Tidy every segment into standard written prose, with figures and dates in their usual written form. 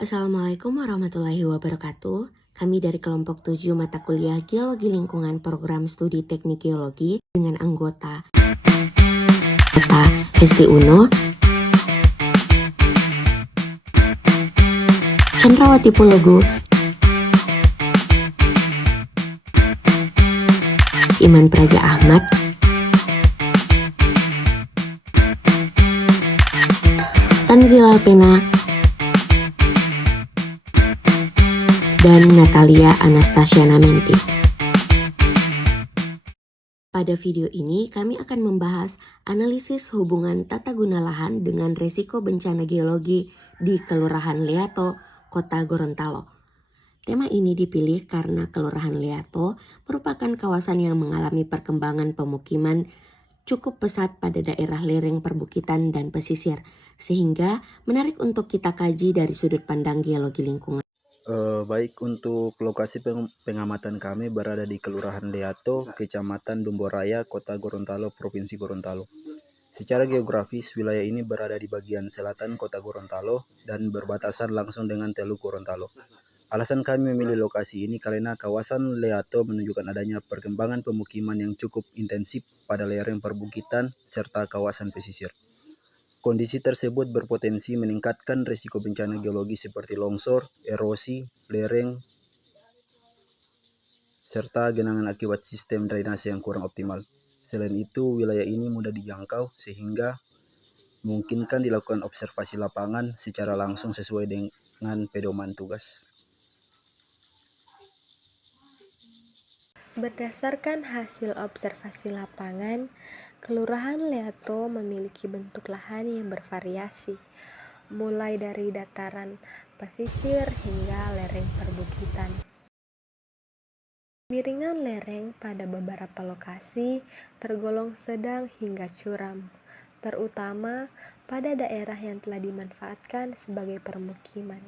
Assalamualaikum warahmatullahi wabarakatuh. Kami dari kelompok 7 mata kuliah Geologi Lingkungan Program Studi Teknik Geologi dengan anggota Hesti Uno, Chandrawati Pulogu, Iman Praja Ahmad, Tanzila Pena, dan Natalia Anastasia Namenti. Pada video ini kami akan membahas analisis hubungan tata guna lahan dengan resiko bencana geologi di Kelurahan Leato, Kota Gorontalo. Tema ini dipilih karena Kelurahan Leato merupakan kawasan yang mengalami perkembangan pemukiman cukup pesat pada daerah lereng perbukitan dan pesisir, sehingga menarik untuk kita kaji dari sudut pandang geologi lingkungan. Baik, untuk lokasi pengamatan kami berada di Kelurahan Leato, Kecamatan Dumboraya, Kota Gorontalo, Provinsi Gorontalo. Secara geografis, wilayah ini berada di bagian selatan Kota Gorontalo dan berbatasan langsung dengan Teluk Gorontalo. Alasan kami memilih lokasi ini karena kawasan Leato menunjukkan adanya perkembangan pemukiman yang cukup intensif pada lereng perbukitan serta kawasan pesisir. Kondisi tersebut berpotensi meningkatkan risiko bencana geologi seperti longsor, erosi, lereng, serta genangan akibat sistem drainase yang kurang optimal. Selain itu, wilayah ini mudah dijangkau sehingga memungkinkan dilakukan observasi lapangan secara langsung sesuai dengan pedoman tugas. Berdasarkan hasil observasi lapangan, Kelurahan Leato memiliki bentuk lahan yang bervariasi, mulai dari dataran pesisir hingga lereng perbukitan. Miringan lereng pada beberapa lokasi tergolong sedang hingga curam, terutama pada daerah yang telah dimanfaatkan sebagai permukiman.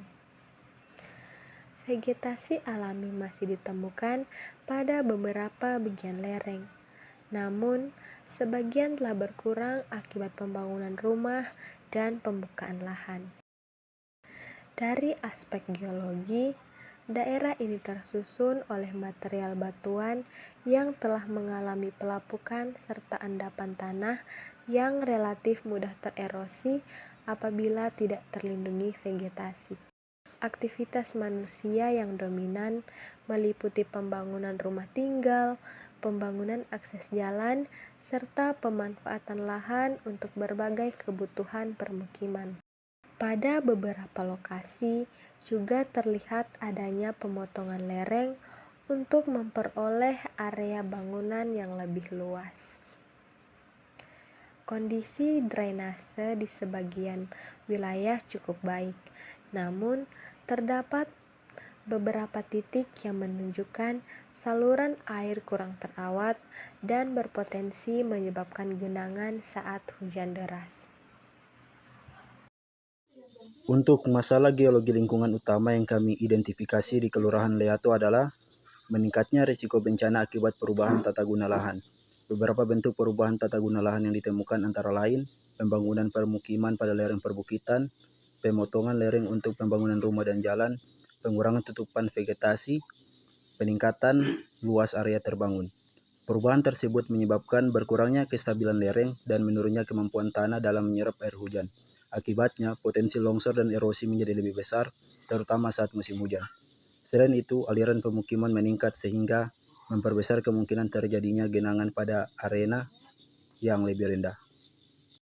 Vegetasi alami masih ditemukan pada beberapa bagian lereng, namun sebagian telah berkurang akibat pembangunan rumah dan pembukaan lahan. Dari aspek geologi, daerah ini tersusun oleh material batuan yang telah mengalami pelapukan serta endapan tanah yang relatif mudah tererosi apabila tidak terlindungi vegetasi. Aktivitas manusia yang dominan meliputi pembangunan rumah tinggal, pembangunan akses jalan, serta pemanfaatan lahan untuk berbagai kebutuhan permukiman. Pada beberapa lokasi juga terlihat adanya pemotongan lereng untuk memperoleh area bangunan yang lebih luas. Kondisi drainase di sebagian wilayah cukup baik, namun terdapat beberapa titik yang menunjukkan saluran air kurang terawat dan berpotensi menyebabkan genangan saat hujan deras. Untuk masalah geologi lingkungan utama yang kami identifikasi di Kelurahan Leato adalah meningkatnya risiko bencana akibat perubahan tata guna lahan. Beberapa bentuk perubahan tata guna lahan yang ditemukan antara lain pembangunan permukiman pada lereng perbukitan, pemotongan lereng untuk pembangunan rumah dan jalan, pengurangan tutupan vegetasi, peningkatan luas area terbangun. Perubahan tersebut menyebabkan berkurangnya kestabilan lereng dan menurunnya kemampuan tanah dalam menyerap air hujan. Akibatnya, potensi longsor dan erosi menjadi lebih besar, terutama saat musim hujan. Selain itu, aliran pemukiman meningkat sehingga memperbesar kemungkinan terjadinya genangan pada arena yang lebih rendah.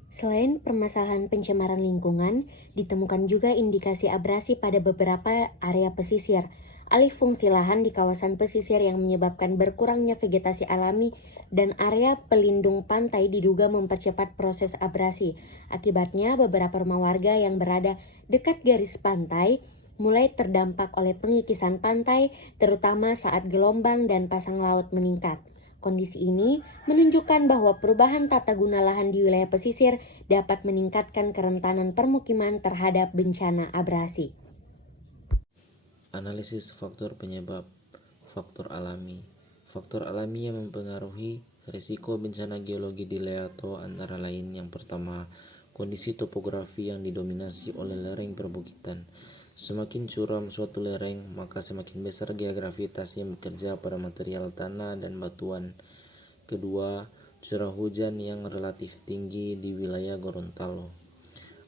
Selain permasalahan pencemaran lingkungan, ditemukan juga indikasi abrasi pada beberapa area pesisir. Alih fungsi lahan di kawasan pesisir yang menyebabkan berkurangnya vegetasi alami dan area pelindung pantai diduga mempercepat proses abrasi. Akibatnya, beberapa rumah warga yang berada dekat garis pantai mulai terdampak oleh pengikisan pantai, terutama saat gelombang dan pasang laut meningkat. Kondisi ini menunjukkan bahwa perubahan tata guna lahan di wilayah pesisir dapat meningkatkan kerentanan permukiman terhadap bencana abrasi. Analisis faktor penyebab. Faktor alami. Faktor alami yang mempengaruhi risiko bencana geologi di Leato antara lain yang pertama, kondisi topografi yang didominasi oleh lereng perbukitan. Semakin curam suatu lereng, maka semakin besar gaya gravitasi yang bekerja pada material tanah dan batuan. Kedua, curah hujan yang relatif tinggi di wilayah Gorontalo.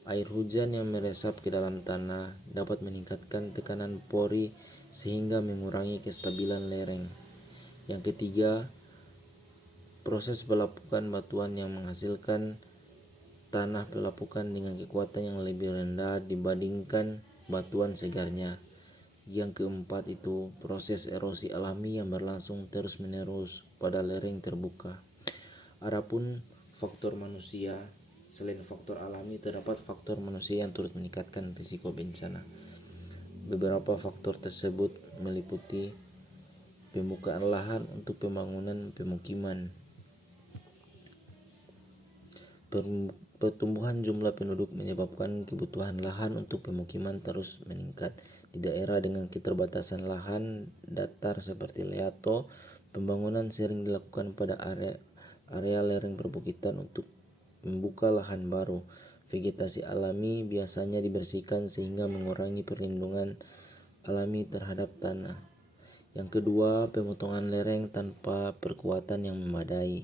Air hujan yang meresap ke dalam tanah dapat meningkatkan tekanan pori sehingga mengurangi kestabilan lereng. Yang ketiga, proses pelapukan batuan yang menghasilkan tanah pelapukan dengan kekuatan yang lebih rendah dibandingkan batuan segarnya. Yang keempat itu proses erosi alami yang berlangsung terus-menerus pada lereng terbuka. Adapun faktor manusia, selain faktor alami terdapat faktor manusia yang turut meningkatkan risiko bencana. Beberapa faktor tersebut meliputi pembukaan lahan untuk pembangunan pemukiman, pertumbuhan jumlah penduduk menyebabkan kebutuhan lahan untuk pemukiman terus meningkat. Di daerah dengan keterbatasan lahan datar seperti Leato, pembangunan sering dilakukan pada area lereng perbukitan untuk membuka lahan baru. Vegetasi alami biasanya dibersihkan sehingga mengurangi perlindungan alami terhadap tanah. Yang kedua, pemotongan lereng tanpa perkuatan yang memadai.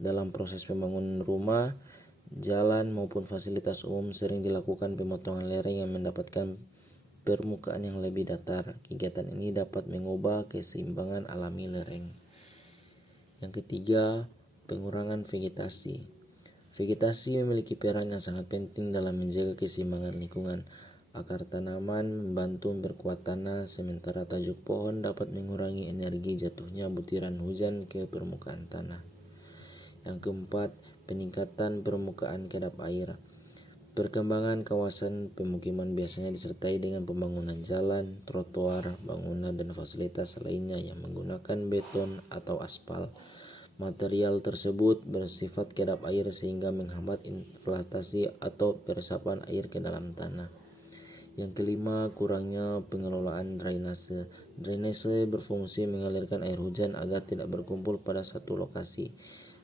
Dalam proses pembangunan rumah, jalan maupun fasilitas umum sering dilakukan pemotongan lereng yang mendapatkan permukaan yang lebih datar. Kegiatan ini dapat mengubah keseimbangan alami lereng. Yang ketiga, pengurangan vegetasi. Vegetasi memiliki peran yang sangat penting dalam menjaga keseimbangan lingkungan. Akar tanaman membantu memperkuat tanah, sementara tajuk pohon dapat mengurangi energi jatuhnya butiran hujan ke permukaan tanah. Yang keempat, peningkatan permukaan kedap air. Perkembangan kawasan pemukiman biasanya disertai dengan pembangunan jalan, trotoar, bangunan, dan fasilitas lainnya yang menggunakan beton atau aspal. Material tersebut bersifat kedap air sehingga menghambat infiltrasi atau peresapan air ke dalam tanah. Yang kelima, kurangnya pengelolaan drainase. Drainase berfungsi mengalirkan air hujan agar tidak berkumpul pada satu lokasi.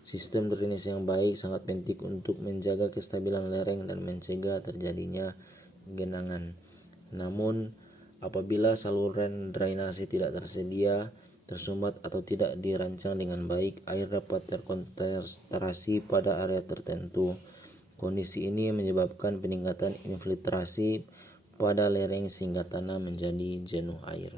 Sistem drainase yang baik sangat penting untuk menjaga kestabilan lereng dan mencegah terjadinya genangan. Namun, apabila saluran drainase tidak tersedia, tersumbat atau tidak dirancang dengan baik, air dapat terkonsentrasi pada area tertentu. Kondisi ini menyebabkan peningkatan infiltrasi pada lereng sehingga tanah menjadi jenuh air.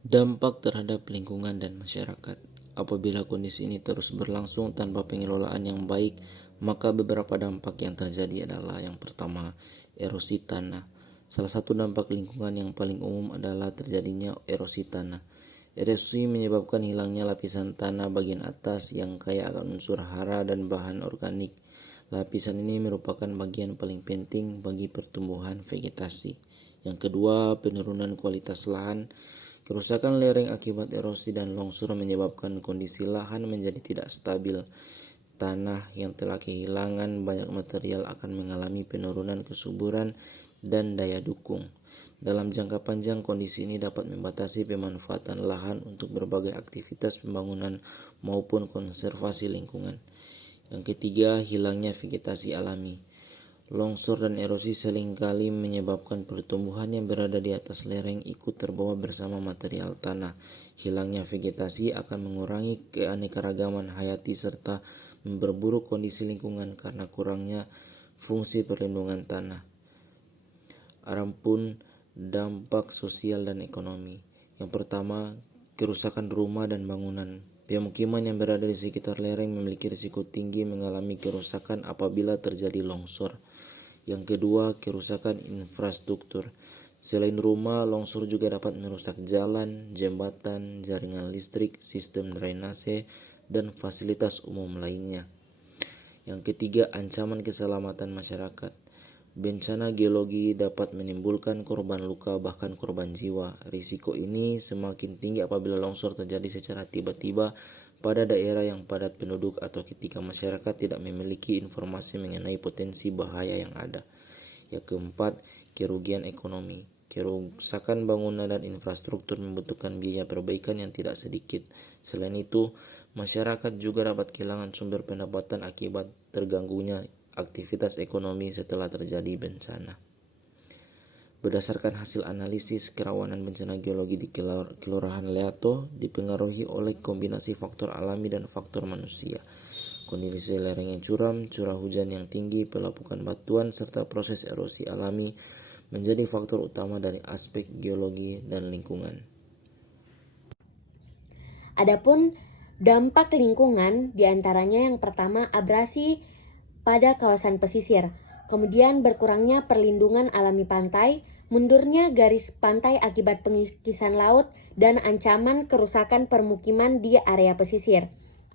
Dampak terhadap lingkungan dan masyarakat. Apabila kondisi ini terus berlangsung tanpa pengelolaan yang baik, maka beberapa dampak yang terjadi adalah: yang pertama, erosi tanah. Salah satu dampak lingkungan yang paling umum adalah terjadinya erosi tanah. Erosi menyebabkan hilangnya lapisan tanah bagian atas yang kaya akan unsur hara dan bahan organik. Lapisan ini merupakan bagian paling penting bagi pertumbuhan vegetasi. Yang kedua, penurunan kualitas lahan. Kerusakan lereng akibat erosi dan longsor menyebabkan kondisi lahan menjadi tidak stabil. Tanah yang telah kehilangan banyak material akan mengalami penurunan kesuburan dan daya dukung. Dalam jangka panjang, kondisi ini dapat membatasi pemanfaatan lahan untuk berbagai aktivitas pembangunan maupun konservasi lingkungan. Yang ketiga, hilangnya vegetasi alami. Longsor dan erosi seringkali menyebabkan pertumbuhan yang berada di atas lereng ikut terbawa bersama material tanah. Hilangnya vegetasi akan mengurangi keanekaragaman hayati serta memperburuk kondisi lingkungan karena kurangnya fungsi perlindungan tanah. Adapun dampak sosial dan ekonomi. Yang pertama, kerusakan rumah dan bangunan. Pemukiman yang berada di sekitar lereng memiliki risiko tinggi mengalami kerusakan apabila terjadi longsor. Yang kedua, kerusakan infrastruktur. Selain rumah, longsor juga dapat merusak jalan, jembatan, jaringan listrik, sistem drainase, dan fasilitas umum lainnya. Yang ketiga, ancaman keselamatan masyarakat. Bencana geologi dapat menimbulkan korban luka bahkan korban jiwa. Risiko ini semakin tinggi apabila longsor terjadi secara tiba-tiba pada daerah yang padat penduduk atau ketika masyarakat tidak memiliki informasi mengenai potensi bahaya yang ada. Yang keempat, kerugian ekonomi. Kerusakan bangunan dan infrastruktur membutuhkan biaya perbaikan yang tidak sedikit. Selain itu, masyarakat juga dapat kehilangan sumber pendapatan akibat terganggunya aktivitas ekonomi setelah terjadi bencana. Berdasarkan hasil analisis, kerawanan bencana geologi di Kelurahan Leato dipengaruhi oleh kombinasi faktor alami dan faktor manusia. Kondisi lereng yang curam, curah hujan yang tinggi, pelapukan batuan, serta proses erosi alami menjadi faktor utama dari aspek geologi dan lingkungan. Adapun dampak lingkungan diantaranya yang pertama abrasi pada kawasan pesisir, kemudian berkurangnya perlindungan alami pantai, mundurnya garis pantai akibat pengikisan laut, dan ancaman kerusakan permukiman di area pesisir.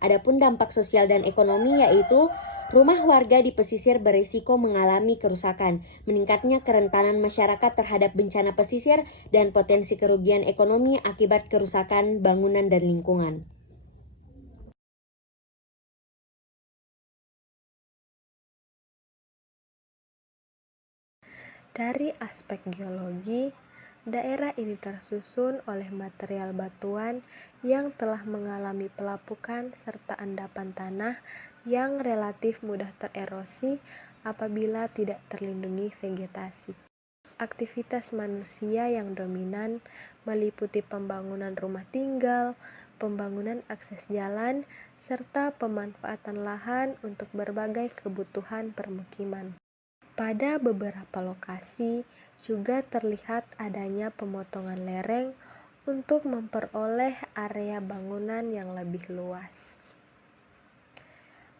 Adapun dampak sosial dan ekonomi yaitu rumah warga di pesisir berisiko mengalami kerusakan, meningkatnya kerentanan masyarakat terhadap bencana pesisir, dan potensi kerugian ekonomi akibat kerusakan bangunan dan lingkungan. Dari aspek geologi, daerah ini tersusun oleh material batuan yang telah mengalami pelapukan serta endapan tanah yang relatif mudah tererosi apabila tidak terlindungi vegetasi. Aktivitas manusia yang dominan meliputi pembangunan rumah tinggal, pembangunan akses jalan, serta pemanfaatan lahan untuk berbagai kebutuhan permukiman. Pada beberapa lokasi juga terlihat adanya pemotongan lereng untuk memperoleh area bangunan yang lebih luas.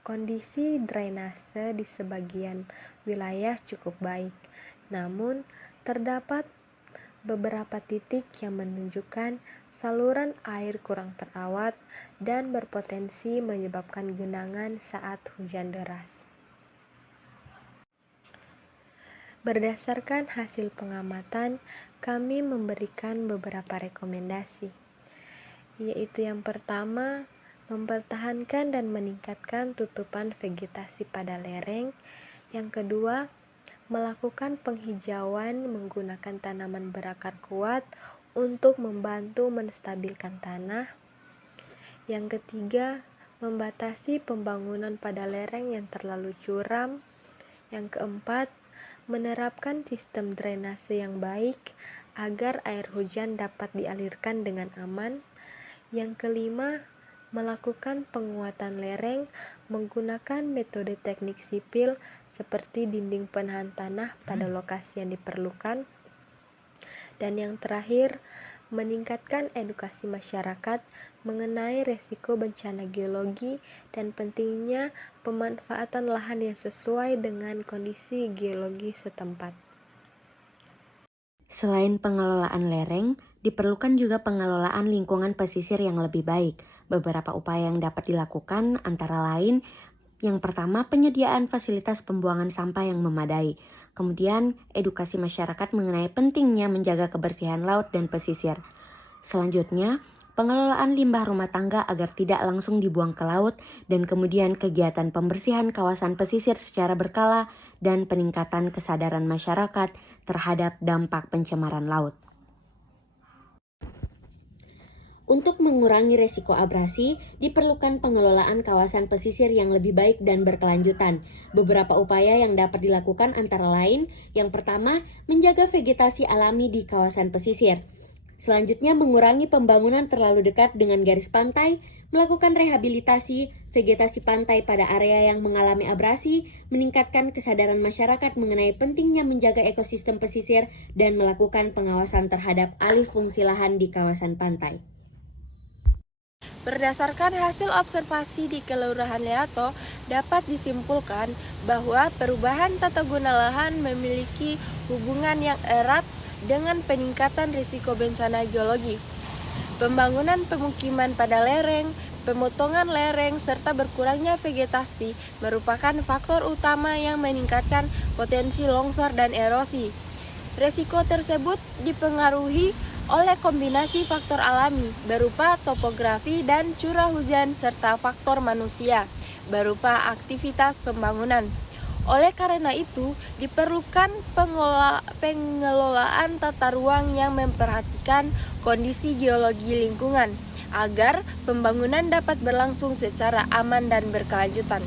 Kondisi drainase di sebagian wilayah cukup baik, namun terdapat beberapa titik yang menunjukkan saluran air kurang terawat dan berpotensi menyebabkan genangan saat hujan deras. Berdasarkan hasil pengamatan, kami memberikan beberapa rekomendasi, yaitu yang pertama, mempertahankan dan meningkatkan tutupan vegetasi pada lereng. Yang kedua, melakukan penghijauan menggunakan tanaman berakar kuat untuk membantu menstabilkan tanah. Yang ketiga, membatasi pembangunan pada lereng yang terlalu curam. Yang keempat, menerapkan sistem drainase yang baik agar air hujan dapat dialirkan dengan aman. Yang kelima, melakukan penguatan lereng menggunakan metode teknik sipil seperti dinding penahan tanah pada lokasi yang diperlukan. Dan yang terakhir, meningkatkan edukasi masyarakat mengenai resiko bencana geologi dan pentingnya pemanfaatan lahan yang sesuai dengan kondisi geologi setempat. Selain pengelolaan lereng, diperlukan juga pengelolaan lingkungan pesisir yang lebih baik. Beberapa upaya yang dapat dilakukan antara lain, yang pertama, penyediaan fasilitas pembuangan sampah yang memadai. Kemudian, edukasi masyarakat mengenai pentingnya menjaga kebersihan laut dan pesisir. Selanjutnya, pengelolaan limbah rumah tangga agar tidak langsung dibuang ke laut, dan kemudian kegiatan pembersihan kawasan pesisir secara berkala dan peningkatan kesadaran masyarakat terhadap dampak pencemaran laut. Untuk mengurangi resiko abrasi, diperlukan pengelolaan kawasan pesisir yang lebih baik dan berkelanjutan. Beberapa upaya yang dapat dilakukan antara lain, yang pertama, menjaga vegetasi alami di kawasan pesisir. Selanjutnya, mengurangi pembangunan terlalu dekat dengan garis pantai, melakukan rehabilitasi vegetasi pantai pada area yang mengalami abrasi, meningkatkan kesadaran masyarakat mengenai pentingnya menjaga ekosistem pesisir, dan melakukan pengawasan terhadap alih fungsi lahan di kawasan pantai. Berdasarkan hasil observasi di Kelurahan Leato, dapat disimpulkan bahwa perubahan tata guna lahan memiliki hubungan yang erat dengan peningkatan risiko bencana geologi. Pembangunan pemukiman pada lereng, pemotongan lereng, serta berkurangnya vegetasi merupakan faktor utama yang meningkatkan potensi longsor dan erosi. Risiko tersebut dipengaruhi oleh kombinasi faktor alami berupa topografi dan curah hujan serta faktor manusia berupa aktivitas pembangunan. Oleh karena itu, diperlukan pengelolaan tata ruang yang memperhatikan kondisi geologi lingkungan agar pembangunan dapat berlangsung secara aman dan berkelanjutan.